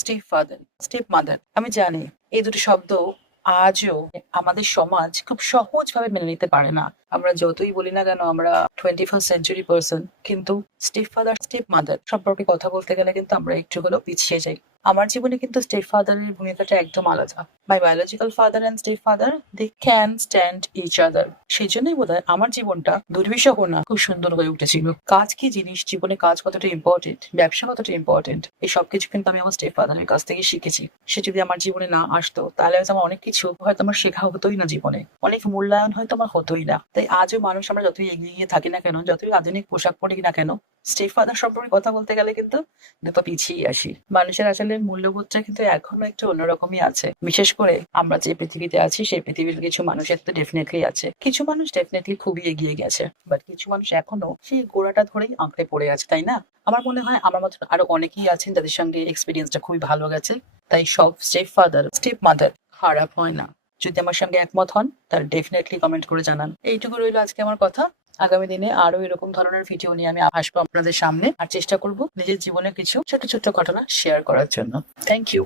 Step father, step mother. আমি জানি এই দুটো শব্দ আজও আমাদের সমাজ খুব সহজভাবে মেনে নিতে পারে না। আমরা যতই বলি না কেন আমরা 21st সেঞ্চুরি পার্সন, কিন্তু স্টেপ ফাদার, স্টেপ মাদার সম্পর্কে কথা বলতে গেলে কিন্তু আমরা একটু হলেও পিছিয়ে যাই। আমার জীবনে কিন্তু স্টেপ ফাদারের ভূমিকাটা একদম আলাদা। My biological father and step father, they can stand each other. সেই জন্যই বোধহয় আমার জীবনটা দুর্বিষহ না খুব সুন্দর হয়ে উঠেছিল। কাজ কি জিনিস, জীবনে কাজ কতটা ইম্পর্টেন্ট, ব্যবসা কতটা ইম্পর্টেন্ট, এই সবকিছু কিন্তু আমি আমার স্টেপ ফাদারের কাছ থেকে শিখেছি। সে যদি আমার জীবনে না আসতো তাহলে হয়তো আমার অনেক কিছু হয়তো আমার শেখা হতোই না, জীবনে অনেক মূল্যায়ন হয়তো আমার হতোই না। তাই আজও মানুষ আমরা যতই এগিয়ে থাকি না কেন, যতই আধুনিক পোশাক পরি না কেন, স্টেপ ফাদার সম্পর্কে কথা বলতে গেলে কিন্তু দুটো পিছিয়ে আসি। মানুষের আসলে মূল্যবোধটা কিন্তু এখনো একটু অন্যরকমই আছে। বিশেষ করে আমরা যে পৃথিবীতে আছি সেই পৃথিবীর কিছু মানুষের তো ডেফিনেটলি আছে, কিছু মানুষ ডেফিনেটলি খুবই এগিয়ে গেছে, বাট কিছু মানুষ এখনো সেই গোড়াটা ধরেই আঁকড়ে পড়ে আছে, তাই না? আমার মনে হয় আমার মতো আরো অনেকেই আছেন যাদের সঙ্গে এক্সপিরিয়েন্সটা খুবই ভালো গেছে। তাই সব স্টেপ ফাদার, স্টেপ মাদার খারাপ হয় না। যদি আমার সঙ্গে একমত হন তাহলে ডেফিনেটলি কমেন্ট করে জানান। এইটুকু রইলো আজকে আমার কথা। আগামী দিনে আরো এরকম ধরনের ভিডিও নিয়ে আমি আসবো আপনাদের সামনে, আর চেষ্টা করব নিজের জীবনে কিছু ছোট ছোট ঘটনা শেয়ার করার জন্য। Thank you.